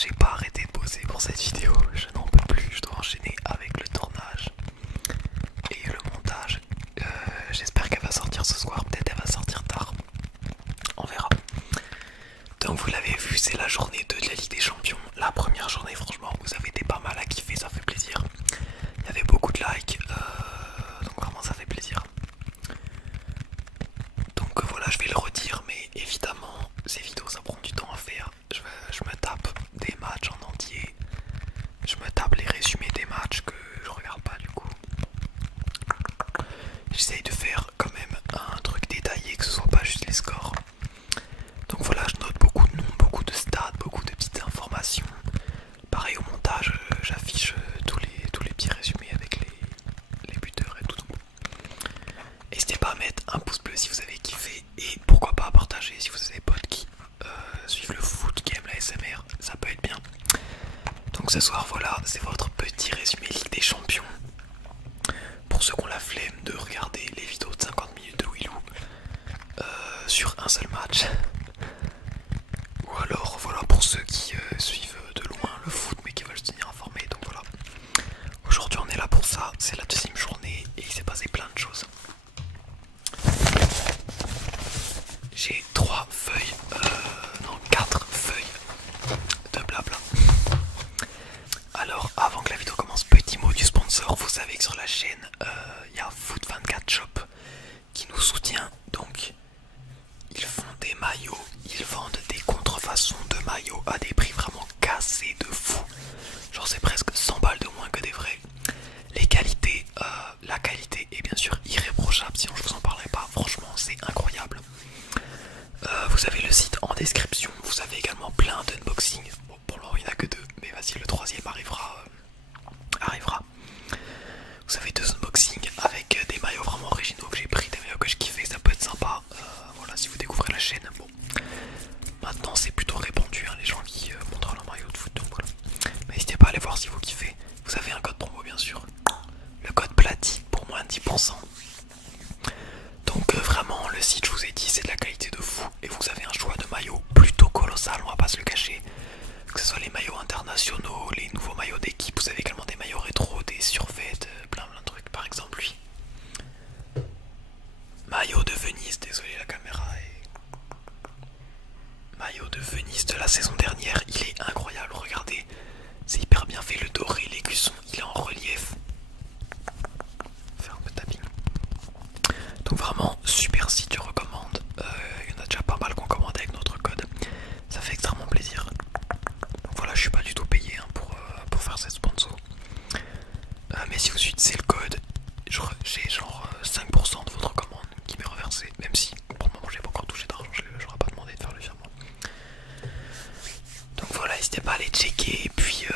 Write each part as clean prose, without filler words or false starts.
j'ai pas arrêté de bosser pour cette vidéo, je n'en peux plus, je dois enchaîner avec le tournage et le montage. J'espère qu'elle va sortir ce soir, peut-être elle va sortir tard, on verra. Donc vous l'avez vu, c'est la journée 2 de la Ligue des Champions. La première journée, franchement, vous avez été pas mal à kiffer, ça fait plaisir. Il y avait beaucoup de likes, donc vraiment ça fait plaisir. Donc voilà, je vais le redire, mais évidemment, ces vidéos ça prend du temps à faire. Je me tape des matchs en entier. Je me tape les résumés des matchs que je regarde pas du coup. J'essaye de faire quand même un truc détaillé, que ce soit pas juste les scores. Donc voilà, je note beaucoup de noms, beaucoup de stats, beaucoup de petites informations. Pareil au montage, j'affiche tous les petits résumés avec les buteurs et tout. N'hésitez pas à mettre un pouce bleu si vous avez kiffé et pourquoi pas à partager si vous avez des potes qui suivent le foot, qui aiment la SMR, ça peut être bien. Donc ce soir voilà, c'est votre petit résumé Ligue des Champions. Pour ceux qui ont la flemme de regarder les vidéos de 50 minutes de Willou sur un seul match. Ou alors voilà pour ceux qui suivent de loin le foot mais qui veulent se tenir informés. Donc voilà, aujourd'hui on est là pour ça, c'est la deuxième journée et il s'est passé plein de choses. J'ai 3 feuilles, non 4 feuilles de blabla. Alors avant que la vidéo commence, petit mot du sponsor. Vous savez que sur la chaîne il y a Foot24 Shop qui nous soutient. Donc ils font des maillots, ils vendent des contrefaçons de maillots à des prix vraiment cassés de fou. Genre c'est presque 100 balles de moins que des vrais. Les qualités, la qualité est bien sûr irréprochable, sinon je vous en parlerai pas. Franchement c'est incroyable. Vous avez le site en description, vous avez également plein d'unboxings. Bon, pour le moment il n'y en a que 2, mais vas-y le troisième arrivera. Vous avez 2 unboxings avec des maillots vraiment originaux que j'ai pris, des maillots que je kiffais, ça peut être sympa. Voilà, si vous découvrez la chaîne. Bon, maintenant c'est plutôt répandu, hein, les gens qui montrent leur maillot de foot, donc voilà. Mais n'hésitez pas à aller voir si vous kiffez. Vous avez un code promo bien sûr, le code Platy pour moins de 10%. Donc vraiment le site, je vous ai dit, c'est de la qualité de fou et vous avez un choix de maillots plutôt colossal, on va pas se le cacher. Que ce soit les maillots internationaux, les nouveaux maillots d'équipe, vous avez également des maillots rétro, des survêtes, plein de trucs. Par exemple lui, maillot de Venise, désolé la caméra est... Maillot de Venise de la saison dernière, il est incroyable, regardez, c'est hyper bien fait, le doré, l'écusson, il est en relief. Faire un peu de tapping. Donc vraiment super site, je recommande. Il y en a déjà pas mal qu'on commande avec notre code, ça fait extrêmement plaisir. Donc voilà, je suis pas du tout payé hein, pour faire cette sponsor. Mais si vous utilisez le code, j'ai genre 5% de votre commande qui m'est reversé. Même si pour le moment j'ai pas encore touché d'argent, je n'aurais pas demandé de faire le virement. Donc voilà, n'hésitez pas à aller checker. Et puis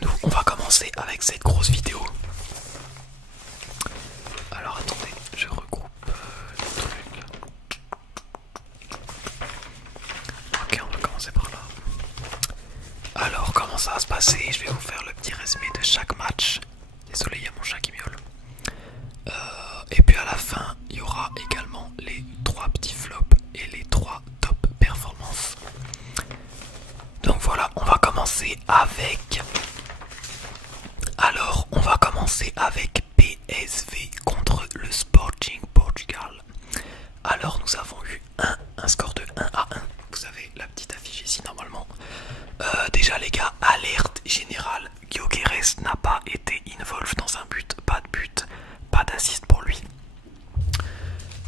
nous on va commencer avec cette grosse vidéo. Alors attendez, je regroupe les trucs. Ok, on va commencer par là. Alors comment ça va se passer? Je vais vous faire le petit résumé de chaque match. Désolé, il y a mon chat qui miaule. Et puis à la fin, il y aura également les 3 petits flops et les 3 top performances. Donc voilà, on va commencer avec... Alors, on va commencer avec PSV contre le Sporting Portugal. Alors nous avons eu un score de 1-1. Vous avez la petite affiche ici normalement. Déjà les gars, alerte générale, Gyökeres n'a pas été involve dans un but, pas de but, pas d'assist pour lui.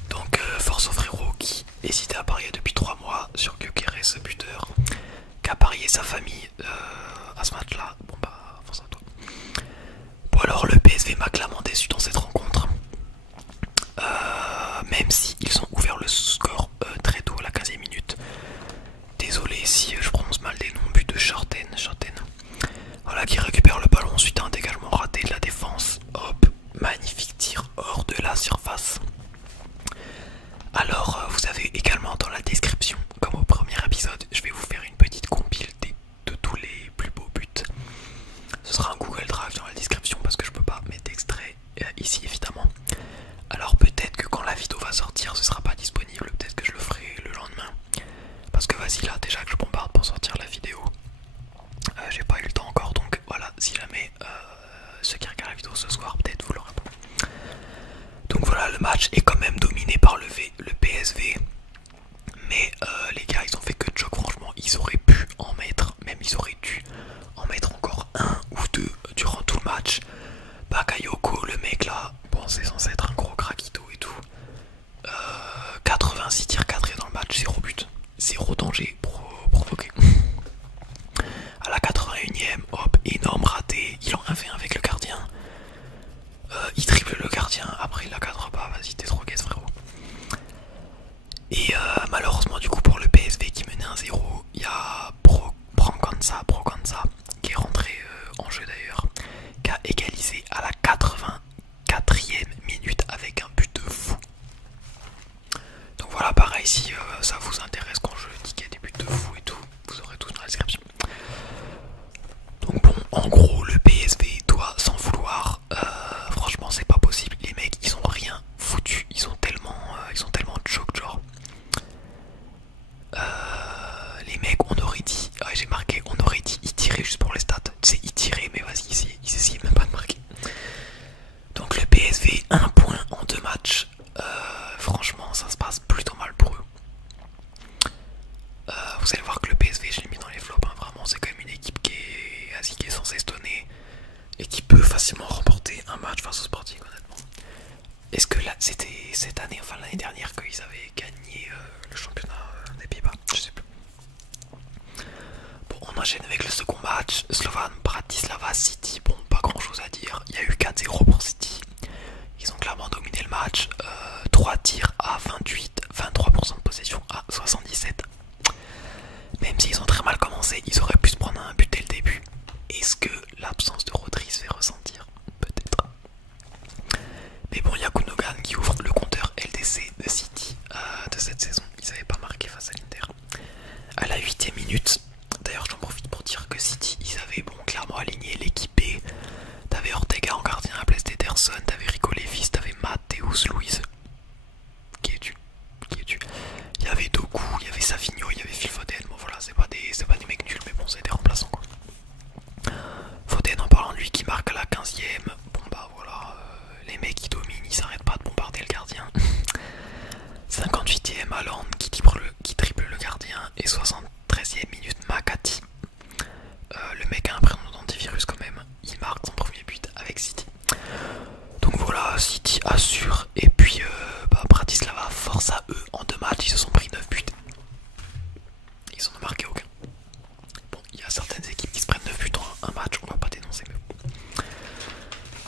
Donc force au frérot qui hésitait à parier depuis 3 mois sur Gyökeres, ce buteur, qui a parié sa famille à ce match là. Bon bah force à toi. Bon alors le PSV m'a clairement déçu dans cette rencontre. Même si ils ont ouvert le score très tôt à la 15e minute. Désolé si je prononce mal des noms, but de Charten. Voilà, qui récupère le ballon, ensuite un dégagement raté de la défense. Hop, magnifique tir hors de la surface. Alors vous avez également dans la description, comme au premier épisode, je vais vous faire une petite compile des En gros, le PSV doit s'en vouloir. Franchement, c'est pas possible. Les mecs, ils ont rien foutu. Ils ont tellement de choc, genre. Les mecs, on aurait dit, ouais, j'ai marqué, on aurait dit y tirer juste pour les stats. C'est y tirer, mais vas-y, ils essayaient même pas de marquer. Donc le PSV, 1 point en 2 matchs. Franchement, ça se passe plutôt mal pour eux. Vous allez voir que le PSV, je l'ai mis dans les flops. Hein, vraiment, c'est quand même une équipe qui est censée se donner et qui peut facilement remporter un match face au Sporting, honnêtement. Est-ce que là, c'était cette année, enfin l'année dernière, qu'ils avaient gagné le championnat des Pays-Bas? Je sais plus. Bon, on enchaîne avec le second match. Slovan Bratislava City. Bon, pas grand chose à dire. Il y a eu 4-0 pour City. Ils ont clairement dominé le match. 3 tirs à 28, 23% de possession à 77. Même s'ils ont très mal commencé, ils auraient pu se prendre un but dès le début. Est-ce que l'absence de Rodri se fait ressentir? Peut-être. Mais bon, il y a Gundogan qui ouvre le compteur LDC de City de cette saison. Ils n'avaient pas marqué face à l'Inter. À la 8ème minute, d'ailleurs j'en profite pour dire que City, ils avaient clairement aligné l'équipe B. T'avais Ortega en gardien à la place d'Ederson, t'avais Rico Levis, t'avais Matthäus Luiz. Qui es-tu? Il y avait Doku, il y avait Savinho, il y avait Phil Foden. Bon voilà, c'est pas des mecs nuls, mais bon, c'est des remplaçants quoi. Foden, en parlant de lui, qui marque à la 15ème. Bon bah voilà, les mecs qui dominent, ils s'arrêtent pas de bombarder le gardien. 58ème Haaland qui triple le gardien. Et 73ème minute Makati. Le mec a un prénom d'antivirus quand même. Il marque son premier but avec City. Donc voilà, City assure. Et puis Bratislava, force à eux. En 2 matchs, ils se sont pris 9 buts. Ils en ont marqué aucun. Bon, il y a certaines équipes qui se prennent 9 buts en un match, on va pas dénoncer, mais bon.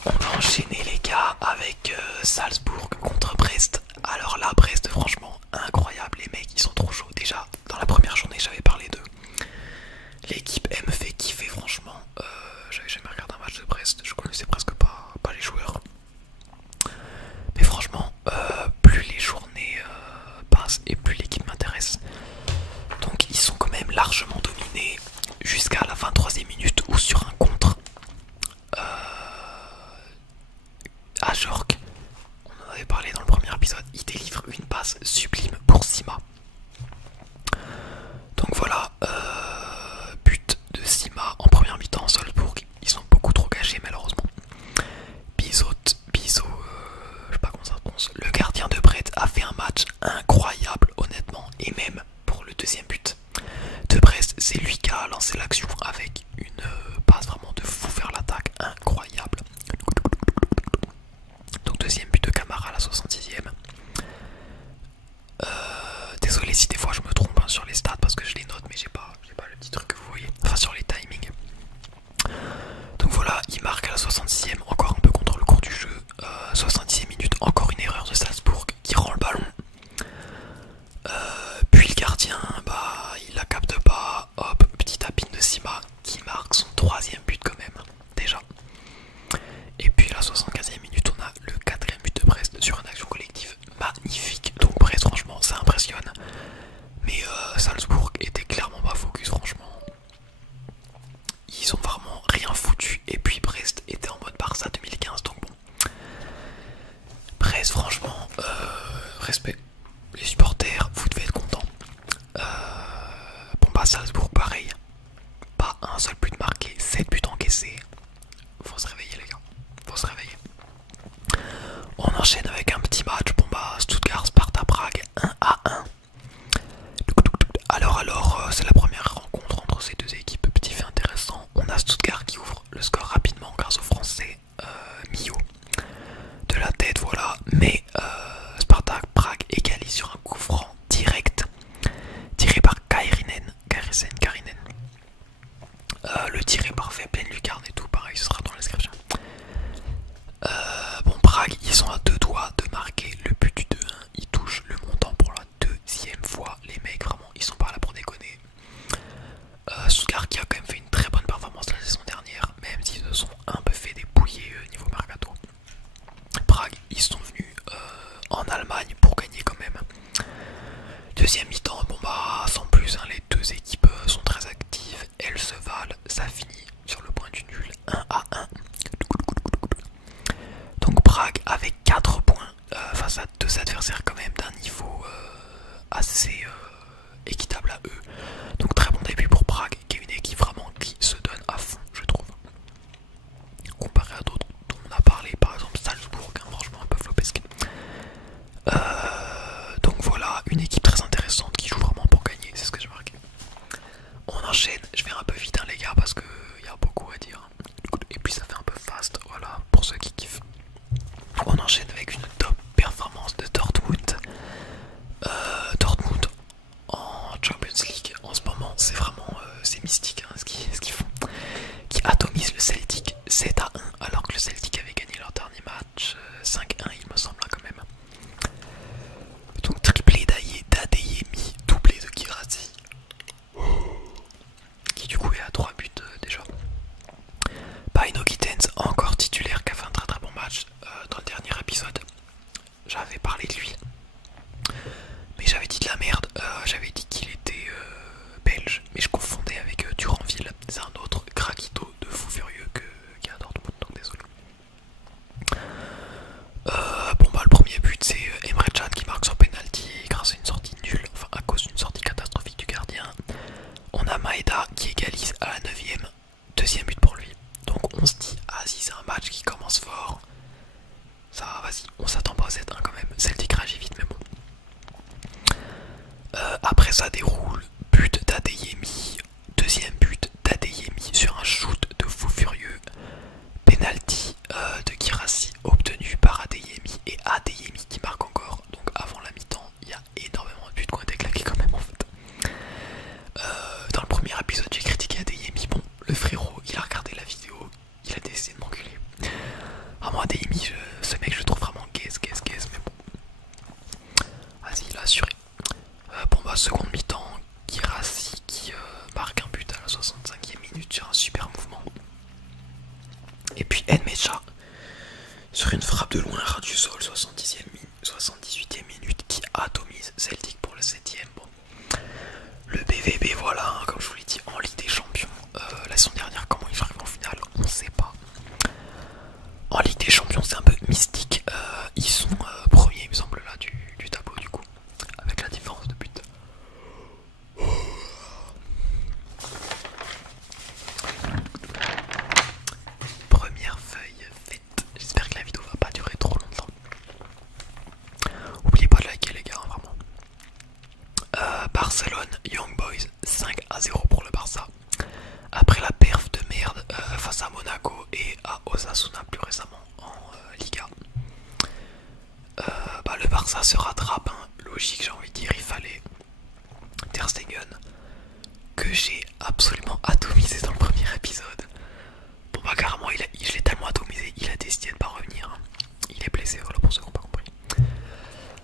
On va enchaîner les gars avec Salzbourg contre Brest. Alors là, Brest, franchement, incroyable. Les mecs, ils sont trop chauds. Déjà, dans la première journée, j'avais parlé d'eux. L'équipe me fait kiffer, franchement. J'avais jamais regardé un match de Brest, je connaissais presque pas les joueurs. Mais franchement, plus les journées passent et plus l'équipe m'intéresse. Donc ils sont quand même largement dominés jusqu'à la 23ème minute où sur un contre à Jork, on en avait parlé dans le premier épisode, il délivre une passe sublime pour Sima. Donc voilà, but de Sima en première mi-temps. Salzbourg, ils sont beaucoup trop gâchés malheureusement. Bizot, je sais pas comment ça se prononce. Le gardien de Brest a fait un match incroyable honnêtement. Et même pour le deuxième but de Brest, c'est lui qui a lancé l'action avec une passe vraiment de fou vers l'attaque, incroyable. Donc deuxième but de Camara à la 66ème. Désolé si des fois je me trompe hein, sur les stats parce que je les note mais j'ai pas le petit truc que vous voyez, enfin sur les timings. Donc voilà, il marque à la 66ème, encore un peu contre le cours du jeu. 66e minute, encore une erreur de Salzbourg qui rend le ballon. Puis le gardien, il la capte pas. Hop, petit tapin de Sima qui marque son 3ème but quand même, déjà. Et puis à la 75e minute, on a le 4ème but de Brest sur une action collective magnifique. Donc Brest, franchement, ça impressionne. Mais Salzbourg était clairement pas focus, franchement. Ils ont vraiment rien foutu. Et puis Brest était en mode Barça 2015, donc bon. Brest, franchement, respect. Les supporters, vous devez être contents. Salzbourg, pareil. Pas un seul but marqué, 7 buts encaissés. Faut se réveiller, les gars. Faut se réveiller. On enchaîne avec un petit match. Stuttgart, Sparta Prague, 1-1. Alors, c'est la première rencontre entre ces deux équipes. Petit fait intéressant. On a Stuttgart qui ouvre le score rapidement grâce au français Mio. De la tête, voilà. Mais Sparta Prague égalise sur un coup franc direct tiré par Kairinen. Le tir est parfait, pleine lucarne et tout, pareil, ce sera dans la description. Prague, ils sont à 2 doigts de marquer le but du 2-1. Ils touchent le montant pour la 2e fois. Les mecs, vraiment, ils sont pas là pour déconner. Stuttgart qui a quand même fait une très bonne performance la saison dernière, même s'ils se sont un peu fait dépouiller niveau mercato. Prague, ils sont venus en Allemagne pour gagner quand même. Deuxième mi-temps, sans plus, hein, les deux équipes sont très actives, elles se valent, ça finit sur le point du nul 1-1. Donc Prague avec 4 points face à deux adversaires quand même d'un niveau assez équitable à eux. Donc très bon début pour Prague, qui est une équipe vraiment qui se donne à fond, je trouve. Comparé à d'autres dont on a parlé, par exemple Salzbourg, hein, franchement un peu flopesque. Donc voilà, une équipe très intéressante qui joue vraiment pour gagner, c'est ce que j'ai marqué. On enchaîne, je vais un peu vite hein, les gars parce qu'il y a beaucoup à dire. Et puis ça fait un peu fast, voilà, pour ceux qui kiffent. On enchaîne avec une top performance de Dortmund. Dortmund en Champions League en ce moment, c'est vraiment c'est mystique hein, ce qu'ils font. Qui atomise le Celtic 7-1 alors que le Celtic avait gagné leur dernier match 5-1 il me semble quand même. Donc triplé d'Adeyemi, doublé de Guirassy, qui du coup est à 3 buts déjà. Paino Gittens encore titulaire qui a fait un très très bon match dans le dernier épisode. J'avais parlé de lui. Mais j'avais dit de la merde, j'avais dit qu'il était belge, mais je confondais avec Duranville. C'est un autre craquito de fou furieux qui a Dortmund, donc désolé. Bon bah le premier but c'est Emre Can qui marque son penalty grâce à une sortie nulle, enfin à cause d'une sortie catastrophique du gardien. On a Maeda qui égalise à la 9ème, deuxième but pour lui. Donc on se dit, ah si c'est un match qui commence fort, ça vas-y, on s'attend pas à 7-1 quand même, Celtic réagit vite mais bon. Après ça déroule, but d'Adeyemi, deuxième but d'Adeyemi sur un shoot de fou furieux, penalty de Guirassy obtenu par Adeyemi et Adeyemi qui marque encore. Donc avant la mi-temps, il y a énormément de buts qui ont été claqués quand même en fait. Dans le premier épisode j'ai critiqué Adeyemi, bon le frérot il a regardé la vidéo, il a décidé de m'enculer. Vraiment Adeyemi, ce mec je le trouve vraiment gaze mais bon. Vas-y il a assuré. Bon bah seconde mi-temps, Guirassy qui marque un but à la 65e minute sur un super mouvement. Et puis Nmecha sur une frappe de loin ras du sol, 78e minute qui atomise Celtic pour le 7ème. Bon. Le BVB voilà, hein, comme je vous l'ai dit, en Ligue des Champions. La saison dernière, comment ils arrivent en finale, on sait pas. En Ligue des Champions c'est un peu mystique, ils sont premiers il me semble là du tableau du coup, avec la différence de but. Première feuille faite, j'espère que la vidéo va pas durer trop longtemps. Oubliez pas de liker les gars, hein, vraiment. Barcelone, Young Boys, 5-0 pour le Barça. Après la perf de merde face à Monaco et à Osasuna plus récemment en Liga. Bah, le Barça se rattrape, hein. Logique j'ai envie de dire, il fallait. Ter Stegen, que j'ai absolument atomisé dans le premier épisode. Bon bah carrément je l'ai tellement atomisé, il a décidé de pas revenir, hein. Il est blessé, voilà pour ceux qui n'ont pas compris.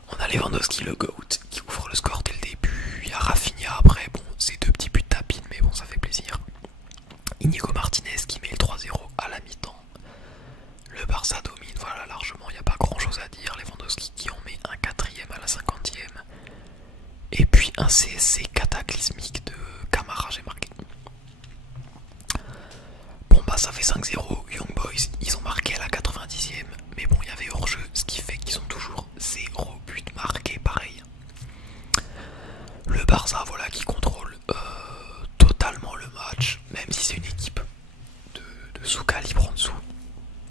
On a Lewandowski le GOAT qui ouvre le score dès le début. Il y a Rafinha après, bon c'est deux petits buts tapides mais bon ça fait plaisir. Inigo Martinez qui met le 3-0 à la mi-temps. Le Barça domine, voilà largement, il n'y a pas grand chose à dire. Lewandowski qui en met un 4ème à la 50e. Et puis un CSC cataclysmique de Camara, j'ai marqué. Bon bah ça fait 5-0, Young Boys, ils ont marqué à la 90e. Mais bon il y avait hors-jeu, ce qui fait qu'ils ont toujours 0 but marqué pareil. Le Barça voilà qui contrôle totalement le match, même si c'est une équipe de sous-calibre en dessous.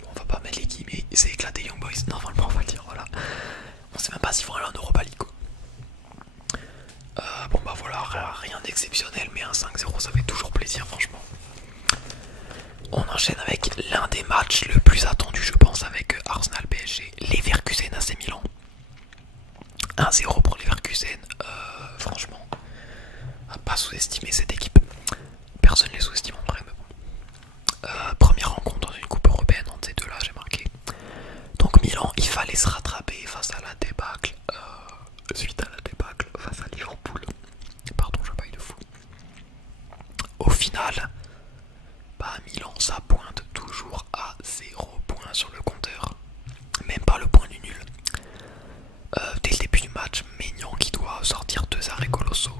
On va pas mettre les guillemets, c'est éclaté Young Boys, normalement on va le dire, voilà. On sait même pas s'ils vont aller en Europa League quoi. Bon bah voilà, rien d'exceptionnel, mais un 5-0 ça fait toujours plaisir franchement. On enchaîne avec l'un des matchs le plus attendu je pense, avec Arsenal PSG, Leverkusen AC Milan. 1-0 pour Leverkusen, franchement, à pas sous-estimer cette équipe. Personne ne les sous-estime en vrai, mais bon. Première rencontre dans une coupe européenne entre ces deux-là, j'ai marqué. Donc Milan, il fallait se rattraper face à la débâcle, suite à la débâcle face à Liverpool. Pardon, je baille de fou. Au final, bah Milan, ça pointe toujours à 0 points sur le compteur. Même pas le point du nul. Dès le début du match, Maignan qui doit sortir 2 arrêts colossaux.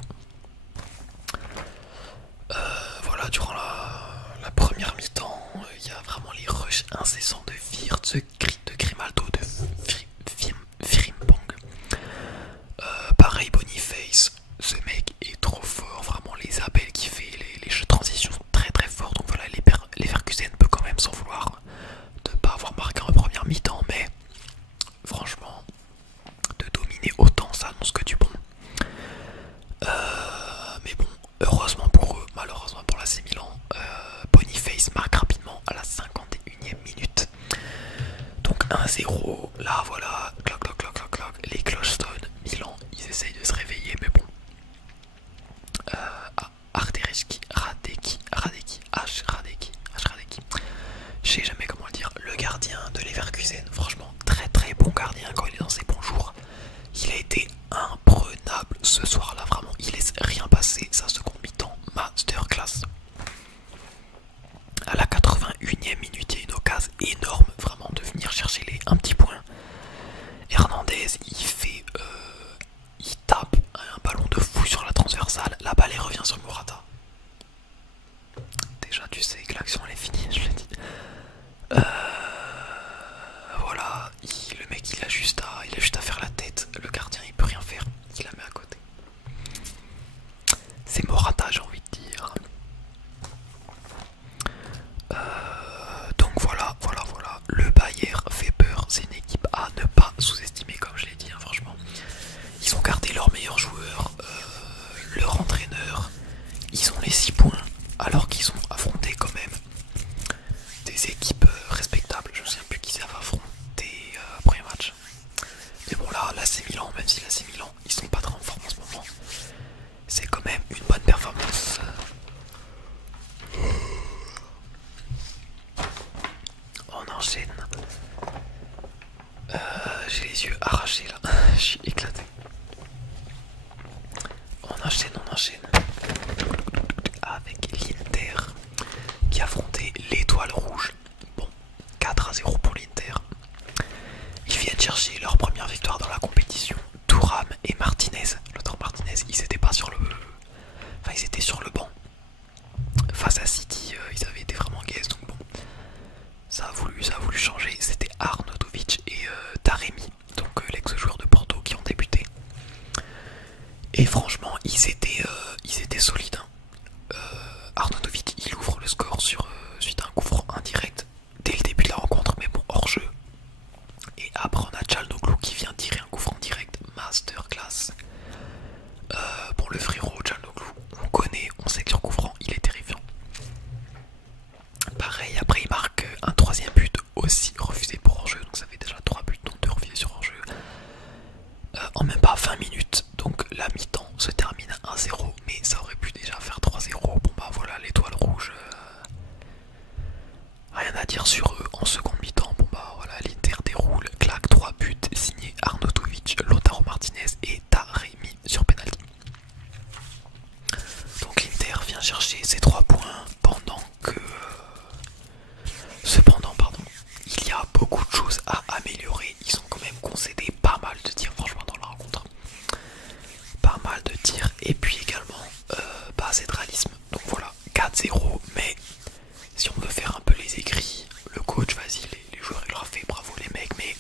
se marque rapidement à la 51e minute. Donc 1-0, là voilà, cloc cloc cloc cloc cloc, les cloches sonnent, Milan, ils essayent de se réveiller, mais bon. Arderechki, Radeki, je sais jamais comment le dire, le gardien de Leverkusen, franchement très très bon gardien quand il est dans ses bons jours. Il a été imprenable ce soir-là, vraiment, il laisse rien passer, sa seconde mi-temps, masterclass. À la 81e minute, il y a une occasion énorme vraiment de venir chercher un petit point. Hernandez, il tape un ballon de fou sur la transversale, la balle elle revient sur Morata. Déjà tu sais que l'action elle est finie, je l'ai dit. Voilà, le mec il a juste à faire la tête, le gardien il peut rien faire, il la met à côté. C'est Morata j'ai envie de dire. Donc voilà, le Bayern fait peur, c'est une équipe à ne pas sous-estimer comme je l'ai dit, hein, franchement. Ils ont gardé leurs meilleurs joueurs, leur entraîneur, ils ont les 6 points, alors qu'ils ont affronté quand même des équipes respectables. Je ne sais plus qui ça va affronter premier match. Mais bon là, l'AC Milan, même si l'AC Milan, ils sont pas très en forme en ce moment, c'est quand même une bonne performance. On enchaîne. J'ai les yeux arrachés là, je suis éclaté. On enchaîne avec l'Inter qui affrontait l'Étoile Rouge. Bon, 4-0 pour l'Inter. Ils viennent chercher leur première victoire dans la compétition. Thuram et Martinez. L'autre Martinez, ils étaient pas sur le... Enfin, ils étaient sur le banc. Face à City, ils avaient été vraiment gays, donc bon. Ça a voulu changer. C'était Arnautovic et Taremi, donc l'ex-joueur de Porto qui ont débuté. Et franchement, ils étaient solides. Hein. Arnautovic, il ouvre le score suite à un coup franc indirect dès le début de la rencontre, mais bon, hors jeu. Et après, on a Çalhanoğlu qui vient tirer un coup franc direct, masterclass. Bon, le frérot Çalhanoğlu, on connaît, on sait que sur coup franc, il est terrifiant. Pareil, après, il marque un troisième but aussi refusé pour hors-jeu, donc ça fait déjà 3 buts, dont 2 refusés sur hors-jeu. En même pas 20 minutes, donc la mi-temps se termine à 1-0, mais ça aurait pu déjà faire 3-0. Bon bah voilà, l'Étoile Rouge, rien à dire sur eux. En seconde mi-temps, bon bah voilà, l'Inter déroule, claque 3 buts, signé Arnautovic, Lautaro Martinez et Taremi sur penalty. Donc l'Inter vient chercher ses 3 points pendant que... Cependant, il y a beaucoup de choses à améliorer. Ils ont quand même concédé pas mal de tirs, franchement, dans la rencontre. Pas mal de tirs, et puis également pas assez de réalisme. Donc voilà, 4-0, mais si on veut faire un peu les écrits, le coach, vas-y, les joueurs, il leur a fait bravo les mecs, mais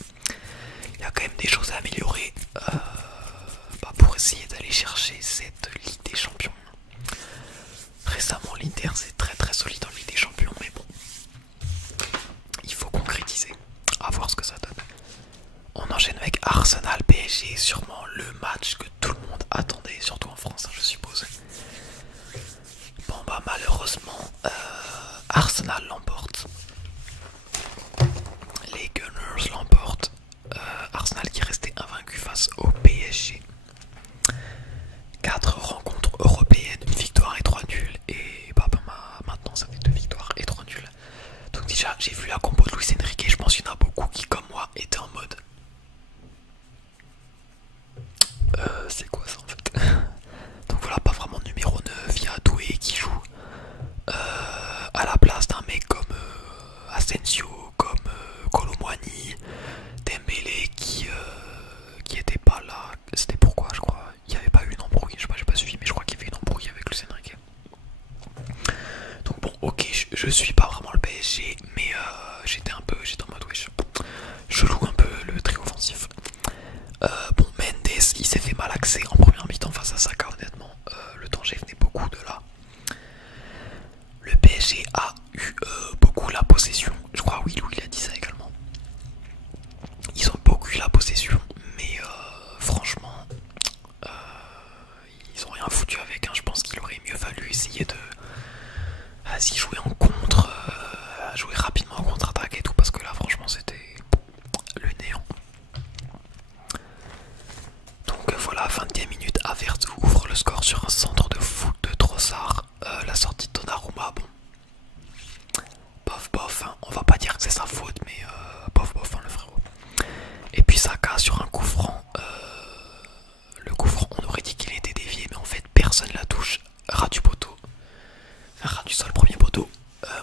il y a quand même des choses à améliorer pour essayer d'aller chercher cette Ligue des Champions. Récemment, l'Inter, c'est très très solide en Ligue des Champions, mais bon, il faut concrétiser, à voir ce que ça donne. On enchaîne avec Arsenal PSG, sûrement le match que tout le monde attendait, surtout en France, hein, je suppose. Bon bah malheureusement, Arsenal l'emporte. Les Gunners l'emportent. Arsenal qui restait invaincu face au PSG. 4 rencontres européennes, une victoire et 3 nuls. Et bah, maintenant ça fait 2 victoires et 3 nuls. Donc déjà j'ai vu la compo de Luis Enrique, je pense qu'il y en a beaucoup qui comme moi étaient en mode c'est quoi ça en fait. Donc voilà, pas vraiment de numéro 9, il y a Doué qui joue à la place d'un mec comme Asensio, comme Colomwani, Dembélé qui était pas là. C'était pourquoi je crois, il n'y avait pas eu une embrouille, je sais pas, j'ai pas suivi, mais je crois qu'il y avait une embrouille avec Luis Enrique. Donc bon, ok, je suis pas vraiment le PSG, mais j'étais en mode wesh, je loue un peu le trio offensif. Bon, Mendes, il s'est fait malaxer en première mi-temps face à Saka, honnêtement. Le danger venait beaucoup de là. Le PSG a eu beaucoup la possession. Je crois, oui, Louis il a dit ça également. Ils ont beaucoup eu la possession, mais franchement, ils ont rien foutu avec. Hein. Je pense qu'il aurait mieux fallu essayer de jouer en contre,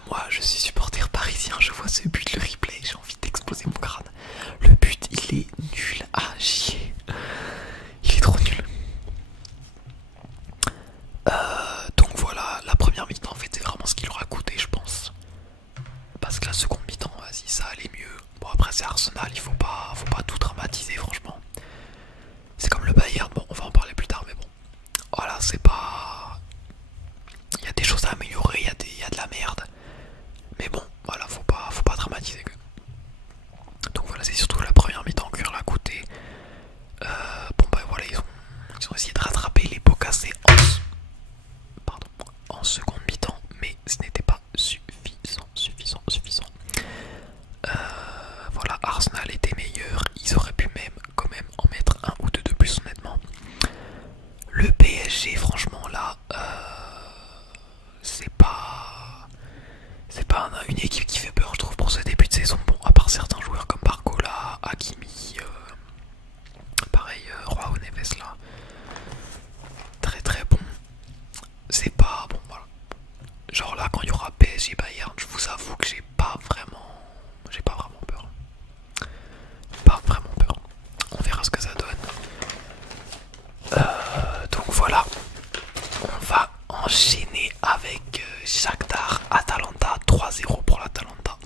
moi je suis supporter parisien, je vois ce but, le replay, j'ai envie d'exploser mon crâne. Le but il est nul à chier. Il est trop nul. Donc voilà, la première mi-temps en fait c'est vraiment ce qui leur a coûté je pense. Parce que la seconde mi-temps, vas-y ça allait mieux. Bon après c'est Arsenal, il faut pas tout dramatiser franchement. C'est comme le Bayern, bon on va en parler plus tard mais bon. Voilà c'est pas... Il y a des choses à améliorer, il y a de la merde. Mais bon voilà faut pas dramatiser. Donc voilà c'est surtout la première mi-temps qui leur a coûté. Bon bah voilà ils ont essayé de rattraper les pots cassés en seconde mi-temps. Mais ce n'était pas suffisant. Voilà, Arsenal était meilleur, ils auraient pu même quand même en mettre un ou deux de plus honnêtement. Le PSG franchement là, c'est pas une équipe qui fait peur je trouve pour ce début de saison. Bon à part certains joueurs comme Barcola, Hakimi, pareil Joao Neves là, très très bon. C'est pas bon voilà. Genre là quand il y aura PSG Bayern, je vous avoue que j'ai pas vraiment peur. Pas vraiment peur. On verra ce que ça donne. Donc voilà. On va enchaîner avec Shakhtar Atalanta 3-0 pour l'Atalanta.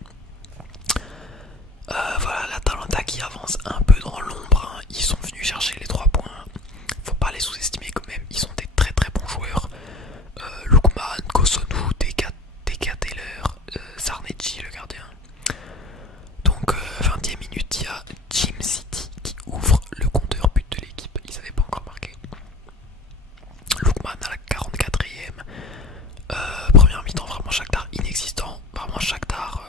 Voilà l'Atalanta qui avance un peu dans l'ombre. Hein. Ils sont venus chercher les 3 points. Faut pas les sous-estimer quand même. Ils sont des très très bons joueurs. Lookman, Kosunu, TK Taylor, Sarnecci le gardien. Donc 20e minute, il y a Jim City qui ouvre le compteur but de l'équipe. Ils n'avaient pas encore marqué. Lookman à la 44e. Première mi-temps, vraiment Shakhtar inexistant. Vraiment Shakhtar,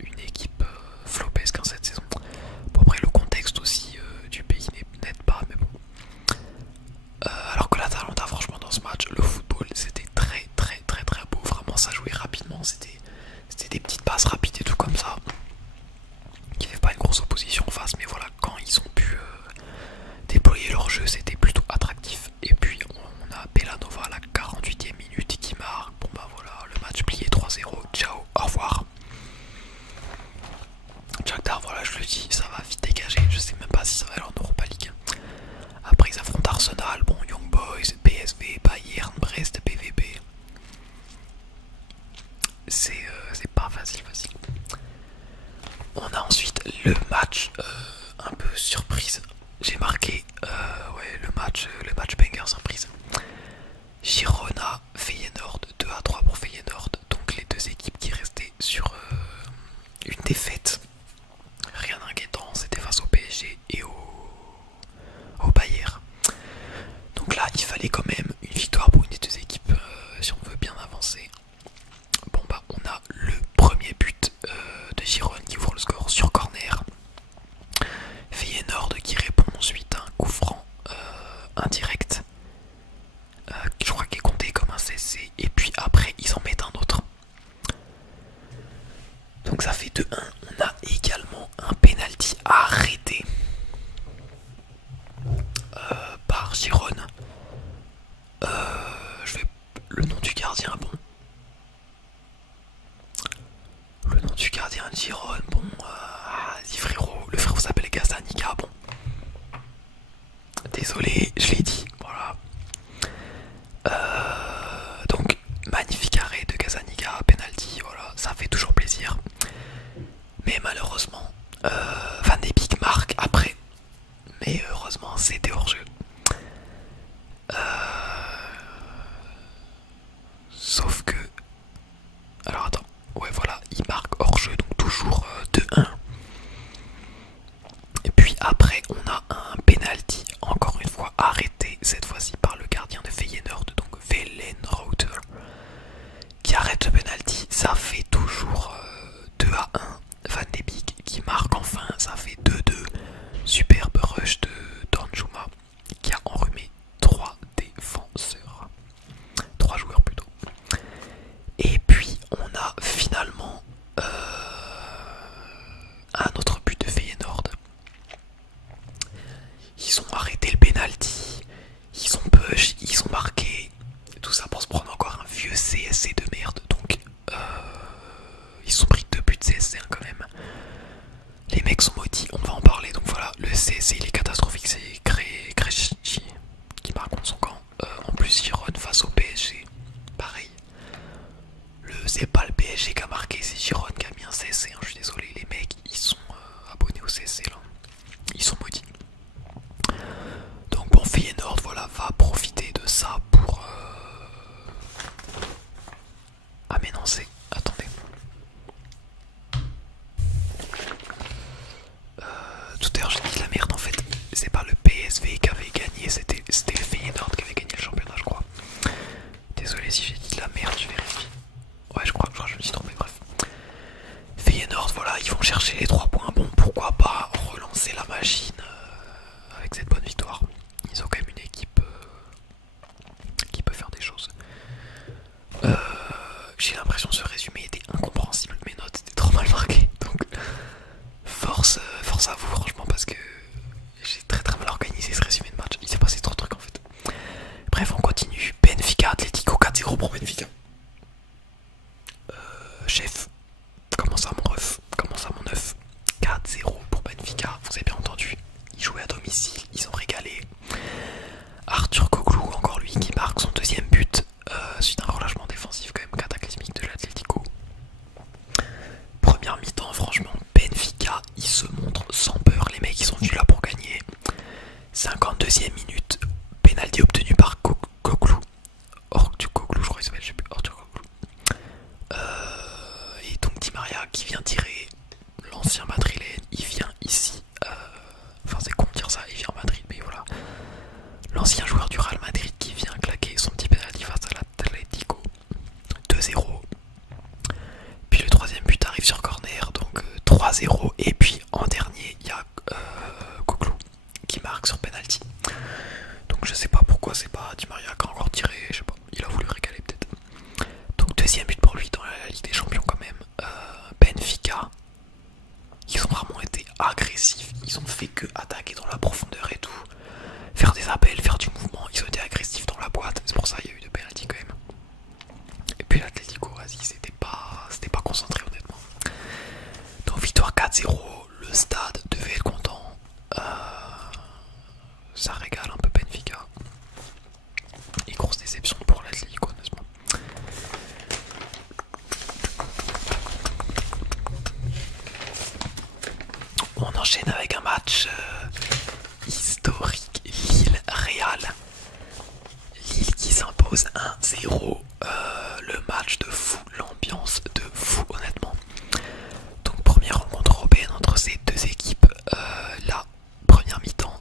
une équipe flopesque hein, cette saison. Bon, après le contexte aussi du pays n'aide pas, mais bon. Alors que l'Atalanta, franchement, dans ce match, le football c'était très beau. Vraiment, ça jouait rapidement. C'était des petites passes rapides et tout comme ça. Qui fait pas une grosse opposition en face, mais voilà, quand ils ont pu déployer leur jeu, c'était plutôt attractif. Et puis on a Belanova à la 48e minute qui marque. Bon bah voilà, le match plié 3-0. Ciao, au revoir. Shakhtar, voilà, je le dis, ça va vite dégager. Je sais même pas si ça va aller en Europa League. Après ils affrontent Arsenal, bon, Young Boys, PSV, Bayern, Brest, PVB. C'est pas facile. On a ensuite le match un peu surprise. J'ai marqué ouais, le match banger surprise. Girona, Feyenoord, 2-3 pour Feyenoord. Donc les deux équipes qui restaient sur une défaite. Rien d'inquiétant, c'était face au PSG et au Bayern. Donc là, il fallait quand même une victoire pour une des deux équipes si on veut bien avancer. Bon bah on a le premier but de Girona qui ouvre le score sur corner. Feyenoord qui répond ensuite à un coup franc indirect. Je crois qu'il est compté comme un CC. Et puis après ils en mettent un autre. Donc ça fait 2-1. On a également un penalty arrêté par Girona. Je vais... Le nom du gardien, bon. Le nom du gardien de Girona, bon. Vas-y frérot. Le frérot s'appelle Gazzaniga, bon. Désolé, je l'ai dit. Voilà. Donc, magnifique arrêt de Gazzaniga, penalty, voilà. Ça fait toujours plaisir. Mais malheureusement, Van de Beek marque après. Mais heureusement, c'était hors-jeu. Sauf que... Alors attends, ouais voilà, il marque hors-jeu, donc toujours 2-1. Et puis après, on a un penalty, encore une fois arrêté, cette fois-ci par le gardien de Feyenoord, donc Vellenreuter, qui arrête le penalty. Ça fait toujours 2-1. Van de Beek qui marque enfin, ça fait 2-2. Superbe rush de Danjuma qui a enrhumé 3 défenseurs. 3 joueurs plutôt. Et puis on a finalement un autre but de Feyenoord. Ils ont arrêté le penalty, ils ont push, ils ont marqué. Tout ça pour se prendre encore un vieux CSC de merde. Donc PSG qui a marqué, c'est Giron qui a mis un CC, hein, je suis désolé, les mecs ils sont abonnés au CC là, ils sont maudits. Donc bon, Feyenoord voilà, va profiter de ça pour... Ah mais non c'est... Attendez. Tout à l'heure j'ai dit de la merde en fait, c'est pas le PSV qui avait gagné, c'était le Feyenoord qui avait gagné le championnat je crois. Désolé si j'ai dit de la merde, je vérifie. Ouais je crois que je me suis trompé, bref. Feyenoord voilà, ils vont chercher les 3 points, bon pourquoi pas relancer la machine avec cette bonne victoire. Ils ont quand même une équipe qui peut faire des choses. J'ai l'impression que ce résumé était incompréhensible, mes notes étaient trop mal marquées, donc force à vous franchement parce que j'ai très mal organisé ce résumé de match, il s'est passé trop de trucs en fait. Bref on continue, Benfica Atlético 4-0 pour Benfica. Chef, comment ça mon ref, comment ça mon œuf, 4-0 pour Benfica, vous avez bien entendu, ils jouaient à domicile, ils ont régalé. Arthur Coglou, encore lui qui marque son deuxième but suite à un relâchement défensif quand même cataclysmique de l'Atlético. Première mi-temps franchement, Benfica ils se montrent sans peur, les mecs ils sont venus là pour gagner. 52e minute, pénalty obtenu par Coglou. Arthur Coglou je crois qu'il s'appelle, je sais plus, Arthur Coglou. Et donc Di Maria qui vient tirer, l'ancien madrilène, il vient ici, enfin c'est con de dire ça, il vient à Madrid mais voilà. L'ancien joueur du Real Madrid qui vient claquer son petit penalty face à l'Atlético. 2-0. Puis le troisième but arrive sur corner, donc 3-0. Et puis en dernier, il y a Coglou qui marque sur penalty. Donc je sais pas pourquoi c'est pas Di Maria qui a encore tiré, je sais pas, il a voulu régaler peut-être. Donc deuxième but pour lui dans la Ligue des Champions quand même. Benfica, ils ont vraiment été agressifs, ils ont fait que attaquer dans la profondeur et tout. Faire des appels, faire du mouvement, ils ont été agressifs dans la boîte, c'est pour ça qu'il y a eu de penalty quand même. Et puis l'Atlético, vas-y, c'était pas concentré honnêtement. Donc victoire 4-0, le stade devait être content. Ça régale un peu Benfica. Et grosse déception pour l'Atlético honnêtement. On enchaîne avec un match historique, Lille-Real. Lille qui s'impose 1-0. Le match de fou, l'ambiance de fou honnêtement. Donc première rencontre européenne entre ces deux équipes, la première mi-temps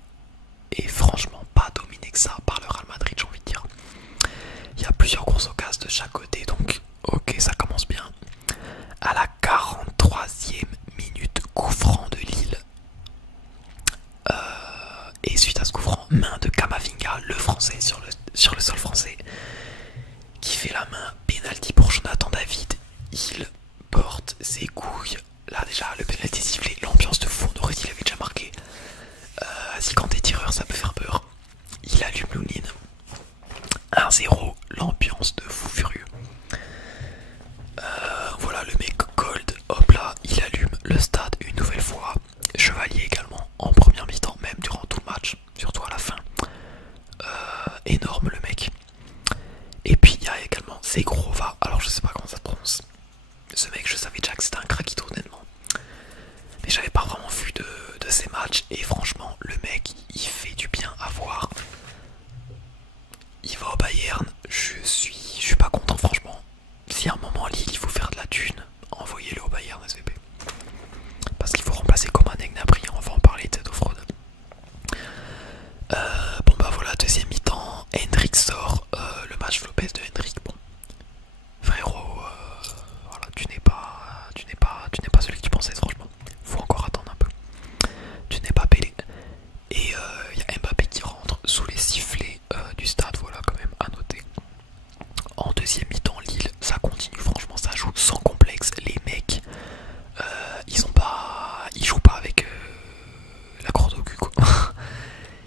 est franchement pas dominée que ça par le Real Madrid, j'ai envie de dire. Il y a plusieurs grosses occasions de chaque côté, donc ok ça commence bien. À la 43e minute, coup franc de Lille. Et suite à ce coup franc, main de Camavinga, le français sur le sol français, qui fait la main, penalty pour Jonathan David. Il porte ses couilles. Là déjà le penalty sifflé, l'ambiance de fou, on aurait dit qu'il avait déjà marqué. Si quand t'es tireur ça peut faire peur. Il allume Lounine. 1-0, l'ambiance de fou furieux. Voilà le mec cold, hop là, il allume le stade une nouvelle fois. Chevalier également en première mi-temps, même durant tout le match, surtout à la fin. Énorme le mec. Et puis il y a également Zegrova, alors je sais pas comment ça se prononce. Ce mec je savais déjà que c'était un craquito honnêtement. Mais j'avais pas vraiment vu de ces matchs et franchement le mec il fait du bien à voir. Il va au Bayern, je suis pas content franchement. Si à un moment Lille il faut faire de la thune, envoyez-le au Bayern SVP. Parce qu'il faut remplacer Coman et Gnabry, on va en parler de cette fraude. Bon bah voilà, deuxième mi-temps, Hendrik sort, le match Lopez de Hendrik, bon. Frérot, voilà, tu n'es pas celui que tu pensais franchement. Faut encore attendre un peu. Tu n'es pas Pelé. Et il y a Mbappé qui rentre sous les sifflets du stade, voilà quand même à noter. En deuxième mi-temps, Lille, ça continue, franchement ça joue sans complexe. Les mecs, ils jouent pas avec la crotte au cul quoi.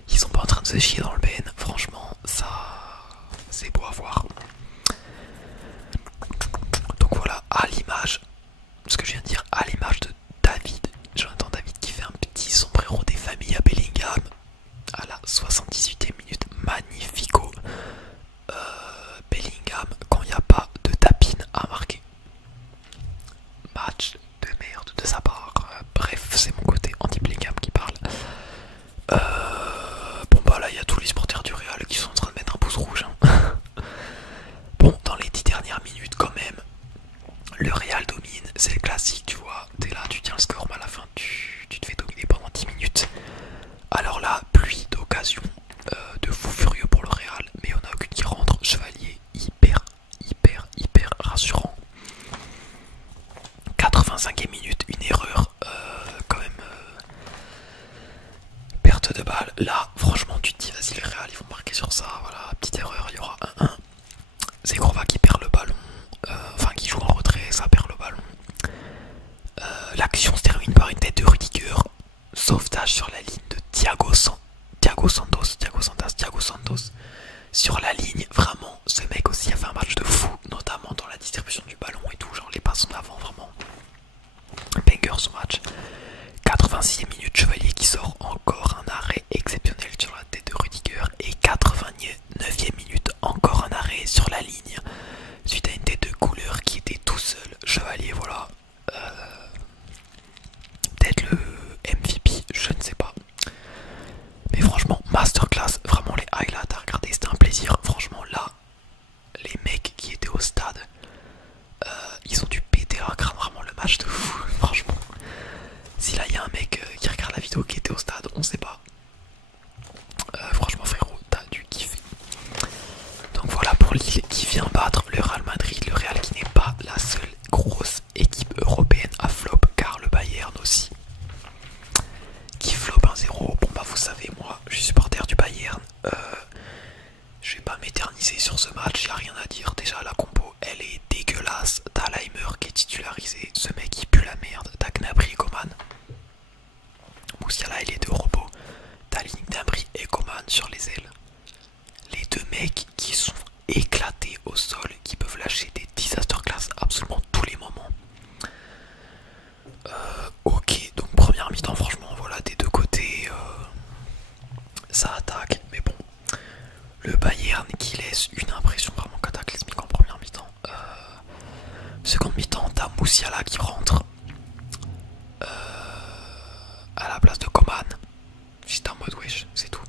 Ils sont pas en train de se chier dans le BN, franchement ça c'est beau à voir. Donc voilà, à l'image, ce que je viens de dire, à l'image de David, Jonathan David qui fait un petit sombrero des familles à Bellingham à la 78e minute, magnifico. Bellingham quand il n'y a pas de tapine à marquer. match de merde de sa part. Bref, c'est mon côté anti-Bellingham qui parle. Bon bah là il y a tous les supporters du Real qui sont en train de mettre un pouce rouge. Hein. Bon, dans les 10 dernières minutes quand même, le Real domine, c'est le classique, tu vois. T'es là, tu tiens le score, mais à la fin tu te fais dominer pendant 10 minutes. Alors là, pluie d'occasion de fou furieux pour le Real, mais on a aucune qui rentre. Chevalier hyper rassurant. 85e minute, une erreur quand même. Perte de balle. Là, franchement, tu te dis, vas-y, le Real, ils vont marquer sur ça. Voilà, petite erreur, il y aura 1-1. Zegrova qui perd le ballon, enfin qui joue en retrait, ça perd le ballon. L'action se termine par une tête de Rudiger. Sauvetage sur la ligne de Thiago Santos. Sur la ligne, vraiment, ce mec aussi a fait un match de fou, notamment dans la distribution du ballon et tout, genre les passes en avant, vraiment. Banger ce match. 86e minute, Chevalier qui sort encore un arrêt exceptionnel sur la tête de Rudiger. Et 89e minute, encore un arrêt sur la ligne suite à une tête de couleur qui était tout seul. Chevalier, voilà. Peut-être le MVP, je ne sais pas. Mais franchement, masterclass, vraiment les highlights à regarder, c'était un plaisir. Franchement, là, les mecs qui étaient au stade, ils ont dû péter leur crâne, vraiment le match de fou, franchement. Si là, il y a un mec qui regarde la vidéo qui était au stade, on sait pas. Franchement, frérot, t'as dû kiffer. Donc voilà pour Lille qui vient battre le Real Madrid. Le Real qui n'est pas la seule grosse équipe européenne à flop, car le Bayern aussi qui flop 1-0. Bon bah vous savez, moi je suis supporter du Bayern. Je vais pas m'éterniser sur ce match, y a rien à dire. Déjà la compo elle est dégueulasse. T'as Leimer qui est titularisé, ce mec il pue la merde. T'as Gnabry et Coman. Moussiala il est de robot. T'as Gnabry et Coman sur les ailes. Les deux mecs qui sont éclatés au sol, qui peuvent lâcher des disaster class absolument tous les moments. Ok, donc première mi-temps, franchement, voilà, des deux côtés, ça attaque, mais bon, le Bayern qui laisse une impression vraiment cataclysmique en première mi-temps. Seconde mi-temps, t'as Moussiala qui rentre à la place de Coman. J'étais en mode wesh, c'est tout.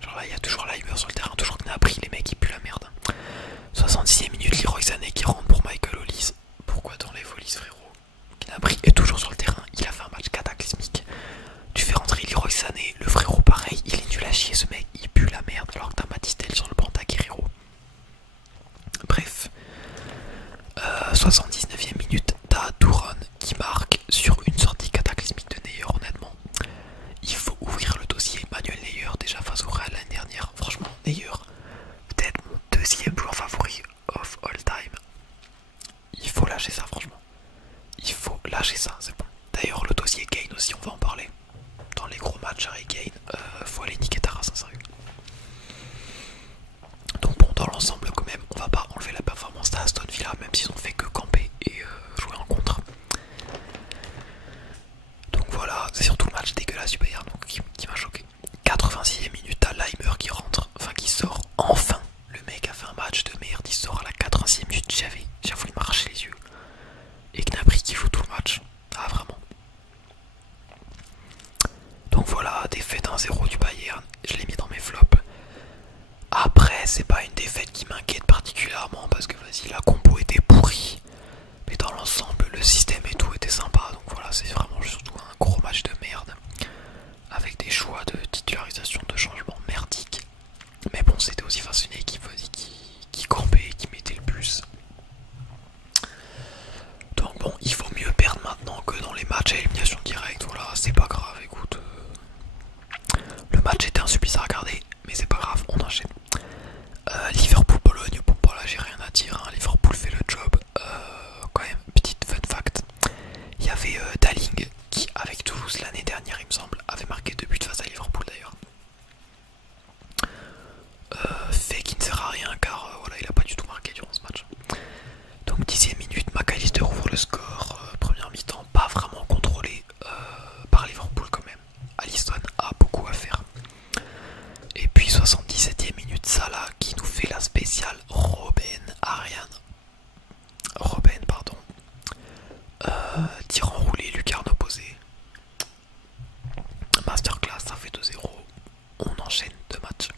Genre là, il y a toujours Leimer sur le terrain, toujours Gnabry, les mecs qui puent la merde. 66e minute, Leroy Sané qui rentre pour Michael Olise. Pourquoi dans les folies, frérot? Gnabry est toujours sur le terrain, il a fait un match cataclysmique. Tu fais rentrer Leroy Sané, le frérot pareil, il est nul à chier ce mec, il pue la merde alors que t'as Matistel sur le banc, t'as Guerrero. Bref, 79e minute, t'as Douron qui marque sur une sortie cataclysmique de Neuer, honnêtement. Il faut ouvrir le dossier Manuel Neuer déjà face au Real l'année dernière. Franchement, Neuer, peut-être mon deuxième joueur favori of all time. Il faut lâcher ça, franchement. Il faut lâcher ça, c'est bon. D'ailleurs, le dossier Kane aussi, on va en parler. Dans les gros matchs, Harry Kane, faut aller niquer ta race, sérieux. Donc bon, dans l'ensemble, quand même, on va pas enlever la performance d'Aston Villa, même s'ils ont fait que camper et jouer en contre. Donc voilà, c'est surtout le match dégueulasse du Bayern donc, qui m'a choqué. 86e minute, t'as Leimer qui rentre, enfin qui sort enfin. Le mec a fait un match de merde, il sort à la 86e minute, j'ai voulu m'arracher les yeux. Et Gnabry qui joue tout le match. Ah vraiment. Donc voilà, défaite 1-0 du Bayern, je l'ai mis dans mes flops. Après, c'est pas une défaite qui m'inquiète particulièrement parce que vas-y, la compo était pourrie. Mais dans l'ensemble, le système et tout était sympa. Donc voilà, c'est vraiment surtout un gros match de merde. tir enroulé, lucarne opposée. Masterclass, ça fait 2-0. On enchaîne 2 matchs.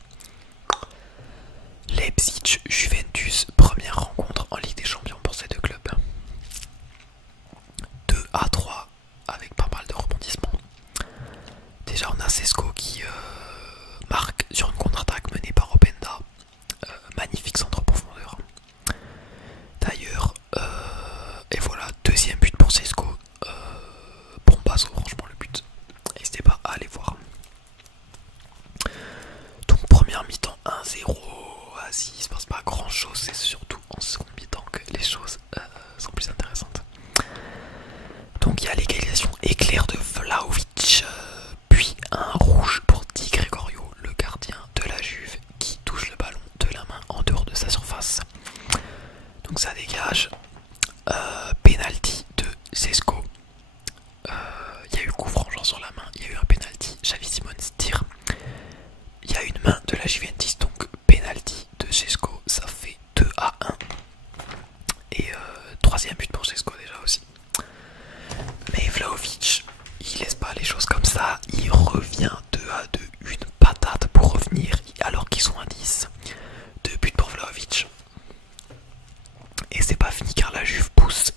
Leipzig, Juventus, première rencontre en Ligue des Champions pour ces deux clubs. 2-3 avec pas mal de rebondissements. Déjà on a Sesko qui marque sur une contre-attaque menée par Openda. Magnifique centre profondeur. D'ailleurs, et voilà, deuxième but pour Sesko. Bombazo, franchement le but. N'hésitez pas à aller voir. Donc première mi-temps 1-0. Vas-y, il se passe pas grand chose, c'est surtout en seconde mi-temps que les choses sont plus intéressantes. Donc il y a l'égalisation éclair de Vlahovic, puis un rouge pour Di Gregorio, le gardien de la Juve, qui touche le ballon de la main en dehors de sa surface. Donc ça dégage. Penalty de Sesko. Il y a eu coup franc sur la main, il y a eu un penalty. Xavi Simons tire. Il y a une main de la Juventus, donc penalty de Sesko, ça fait 2-1. Et troisième but pour Sesko déjà aussi. Mais Vlahovic, il laisse pas les choses comme ça, il revient 2-2, une patate pour revenir alors qu'ils sont à 10. 2 buts pour Vlahovic. Et c'est pas fini car la Juve pousse.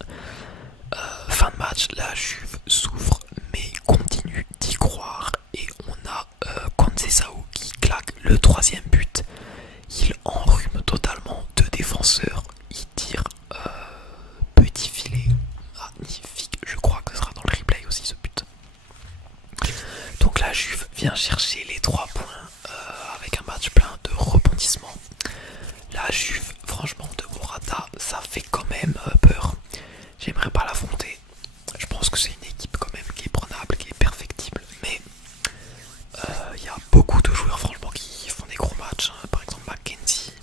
Fin de match, la Juve souffre mais continue d'y croire. Et on a Conceição qui claque le troisième but. Il enrhume totalement 2 défenseurs. Il tire petit filet. Magnifique, je crois que ce sera dans le replay aussi ce but. Donc la Juve vient chercher les 3 points avec un match plein de rebondissements. La Juve, franchement, de Morata, ça fait quand même peur. J'aimerais pas l'affronter. Je pense que c'est une équipe quand même qui est prenable, qui est perfectible. Mais il y a beaucoup de joueurs franchement qui font des gros matchs. Hein. Par exemple Mackenzie,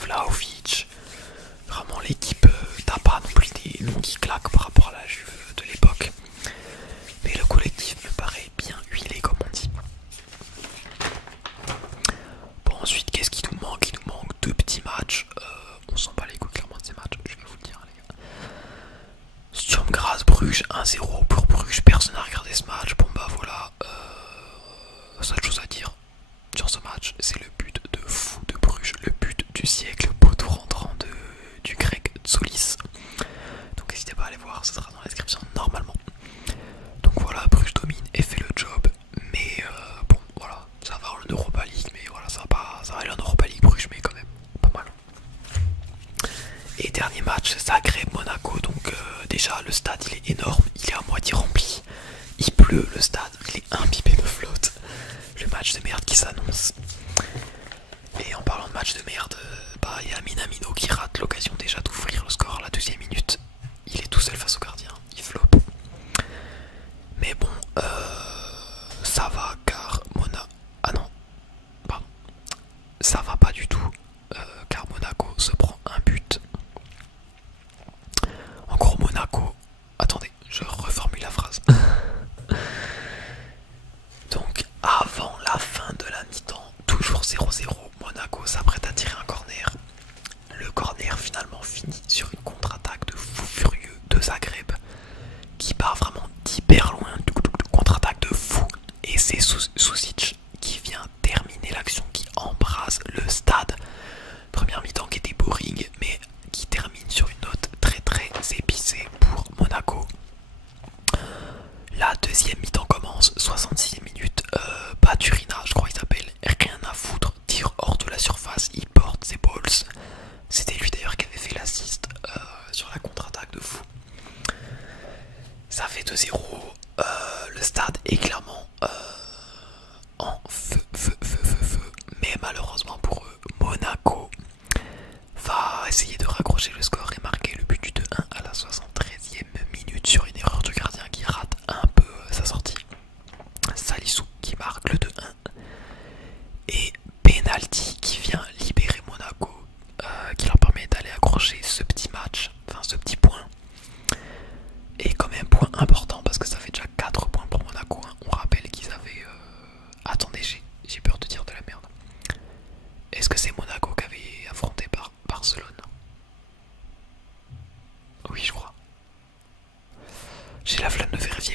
Vlahovic. Vraiment l'équipe t'as pas non plus des noms qui claquent par rapport à la Juve de l'époque. Mais le collectif me paraît bien huilé comme on dit. Bon ensuite qu'est-ce qui nous manque? Il nous manque 2 petits matchs. On s'en bat les couilles clairement de ces matchs, je vais vous le dire les gars. Sturm Graz Bruges 1-0 pour Bruges, personne n'a regardé ce match. Bon bah voilà, seule chose à dire sur ce match, c'est le but de fou de Bruges, le but du siècle, poteau rentrant du grec Tsoulis. Donc n'hésitez pas à aller voir, ça sera dans la description normalement. Donc voilà, Bruges domine et fait le job, mais bon voilà, ça va en Europa League, mais voilà, ça va aller en Europa League Bruges, mais quand même pas mal. Et dernier match, Zagreb-Monaco, donc déjà le stade il est énorme, il est à moitié rempli, il pleut, le stade il est imbibé de flotte, le match de merde qui s'annonce. Et en parlant de match de merde, bah il y a Minamino qui rate l'occasion déjà d'ouvrir le score à la 2e minute, il est tout seul face au gardien, il floppe. Mais bon, ça va car Ah non, pardon, ça va pas du tout car Monaco se prend un but. En gros Monaco, attendez, je reformule la phrase. Donc avant la fin de la mi-temps, toujours 0-0, Monaco s'apprête à tirer un corner. Le corner finalement finit sur une contre-attaque de fou furieux de Zagreb qui part vraiment d'hyper loin, contre-attaque de fou. Et c'est Susic qui vient terminer l'action, qui embrase le stade. Première mi-temps qui était boring, mais qui termine sur une note très très épicée pour Monaco. La 2e mi-temps commence, 66e minute, Baturina, je crois qu'il s'appelle, rien à foutre, tire hors de la surface, il porte ses balls. C'était lui d'ailleurs qui avait fait l'assist sur la contre-attaque de fou. Ça fait 2-0, le stade est clairement en feu, mais malheureusement pour eux, Monaco va essayer de raccrocher le score et marquer le but du 2-1 à la 73e minute sur une erreur du gardien qui rate un peu sa sortie. Salissou qui marque le 2-1 et penalty qui vient libérer Monaco, qui leur permet d'aller accrocher ce petit match, enfin ce petit point. Et quand même point important parce que ça fait déjà 4 points pour Monaco, hein. On rappelle qu'ils avaient... Attendez, j'ai peur de dire de la merde. Est-ce que c'est Monaco qui avait affronté par Barcelone? Oui, je crois.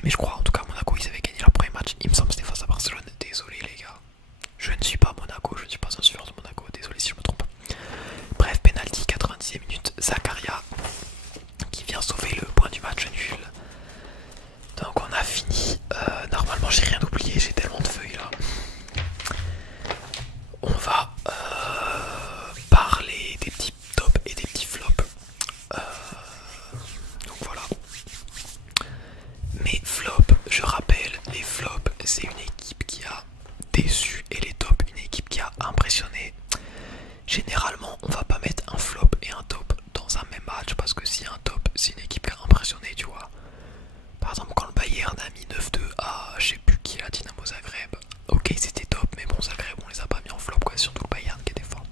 mais je crois en tout cas Monaco ils avaient gagné leur premier match. Il me semble que c'était face à Barcelone. Désolé les gars. Je ne suis pas Monaco, je ne suis pas un suiveur de Monaco, désolé si je me trompe. Bref, penalty 90e minute, Zakaria qui vient sauver le point du match nul. Donc on a fini. Normalement j'ai rien oublié, j'ai tellement de feuilles là. On va parler des petits tops et des petits flops. Donc voilà. Mes flops, je rappelle, les flops c'est une équipe qui a déçu et les tops une équipe qui a impressionné. Généralement on va pas mettre un flop et un top dans un même match parce que si un top c'est une équipe qui a impressionné, tu vois. Par exemple quand le Bayern a mis 9-2 à je sais plus qui, la Dynamo Zagreb, ok c'était top mais bon Zagreb on les a pas mis en flop quoi, surtout le Bayern qui était fort.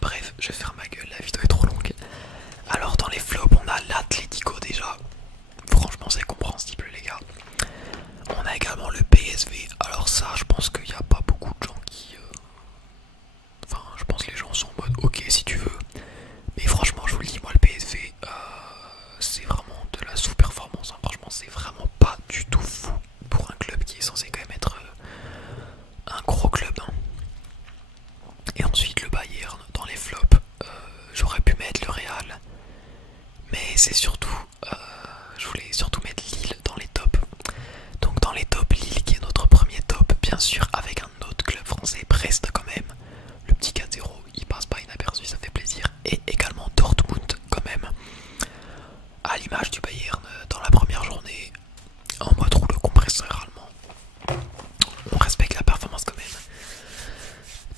Bref, je vais faire ma gueule, la vidéo est trop longue. Alors dans les flops on a l'Atlético déjà, franchement c'est compréhensible les gars. On a également le PSV, alors ça je pense qu'il n'y a pas beaucoup de gens qui... Enfin je pense que les gens sont en mode ok si tu veux. Mais franchement je vous le dis, moi le PSV c'est vraiment de la sous-performance, hein. Franchement c'est vraiment pas du tout fou pour un club qui est censé quand même être un gros club, hein. Et ensuite le Bayern dans les flops, j'aurais pu mettre le Real. Mais c'est surtout, je voulais surtout mettre Lille dans les tops. Donc dans les tops, Lille qui est notre premier top, bien sûr avec un autre club français, Brest quand même. Le petit 4-0, il passe pas inaperçu, ça fait plaisir. Et également Dortmund quand même, à l'image du Bayern dans la première journée, en mode rouleau compresseur allemand. On respecte la performance quand même.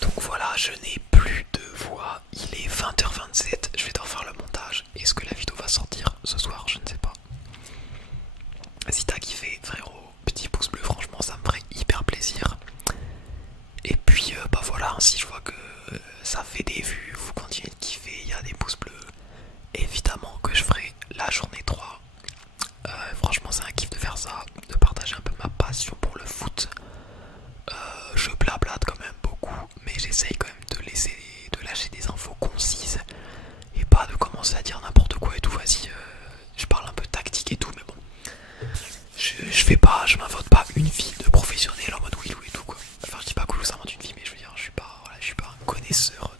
Donc voilà, je n'ai plus de voix, il est 20h27, je vais devoir faire le montage. Est-ce que la vidéo va sortir ce soir? Je ne sais pas. Si t'as kiffé frérot, petit pouce bleu, franchement ça me ferait hyper plaisir. Et puis bah voilà, si je vois que ça fait des vues, vous continuez de kiffer, il y a des pouces bleus, évidemment que je ferai la journée 3. Franchement c'est un kiff de faire ça, de partager un peu ma passion pour le foot. Je blablate quand même beaucoup, mais j'essaye quand même de lâcher des infos concises et pas de commencer à dire n'importe quoi et tout. Vas-y, je parle un peu tactique et tout, mais bon, je m'invente pas une vie de professionnel en mode Willou et tout quoi. Enfin, je dis pas que Willou s'invente une vie, mais je veux dire, je suis pas un connaisseur